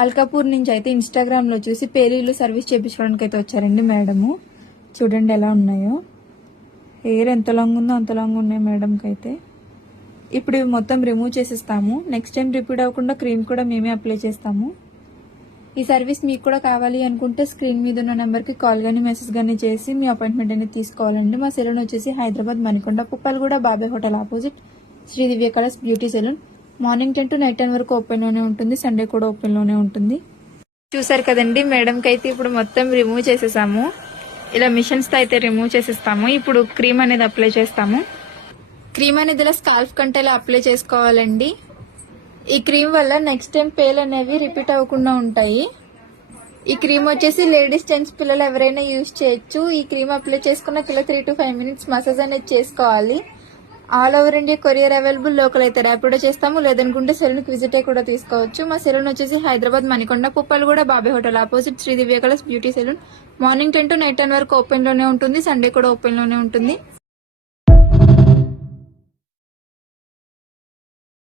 అల్కాపూర్ నుంచి అయితే ఇన్స్టాగ్రామ్ లో చూసి పేలీలు సర్వీస్ చేయించుకోవడానికి అయితే వచ్చారండి మేడము. చూడండి ఎలా ఉన్నాయో. హెయిర్ ఎంత లాంగ్ ఉందో అంత లాంగ్ ఉన్నాయి మేడంకి అయితే. ఇప్పుడు ఇవి మొత్తం రిమూవ్ చేసేస్తాము. నెక్స్ట్ టైం రిపీట్ అవ్వకుండా క్రీమ్ కూడా మేమే అప్లై చేస్తాము. ఈ సర్వీస్ మీకు కూడా కావాలి అనుకుంటే స్క్రీన్ మీద ఉన్న నెంబర్కి కాల్ కానీ మెసేజ్ కానీ చేసి మీ అపాయింట్మెంట్ అనేది తీసుకోవాలండి. మా సెలూన్ వచ్చేసి Hyderabad Manikonda, Puppalguda, Babai hotel opposite Sri Divya colours beauty salon. Morning 10 to night 10 వరకు ఓపెన్లోనే ఉంటుంది. సండే కూడా ఓపెన్లోనే ఉంటుంది. చూసారు కదండి, మేడంకి అయితే ఇప్పుడు మొత్తం రిమూవ్ చేసేసాము. ఇలా మిషన్స్తో అయితే రిమూవ్ చేసేస్తాము. ఇప్పుడు క్రీమ్ అనేది అప్లై చేస్తాము. క్రీమ్ అనేది ఇలా స్కాల్ఫ్ కంటే ఇలా అప్లై చేసుకోవాలండి. ఈ క్రీమ్ వల్ల నెక్స్ట్ టైం పేల్ అనేవి రిపీట్ అవ్వకుండా ఉంటాయి. ఈ క్రీమ్ వచ్చేసి లేడీస్, జెంట్స్, పిల్లలు ఎవరైనా యూజ్ చేయొచ్చు. ఈ క్రీమ్ అప్లై చేసుకున్నాక ఇలా 3 to 5 minutes మసాజ్ అనేది చేసుకోవాలి. All over India courier available. Local అయితే ర్యాపిడో చేస్తాము, లేదనుకుంటే సెలూన్కి విజిట్ అయ్యి కూడా తీసుకోవచ్చు. మా సెలూన్ వచ్చేసి Hyderabad Manikonda, Puppalguda, Babai hotel opposite Sri Divya colours beauty salon. Morning 10 to night 10 వరకు ఓపెన్లోనే ఉంటుంది. సండే కూడా ఓపెన్లోనే ఉంటుంది.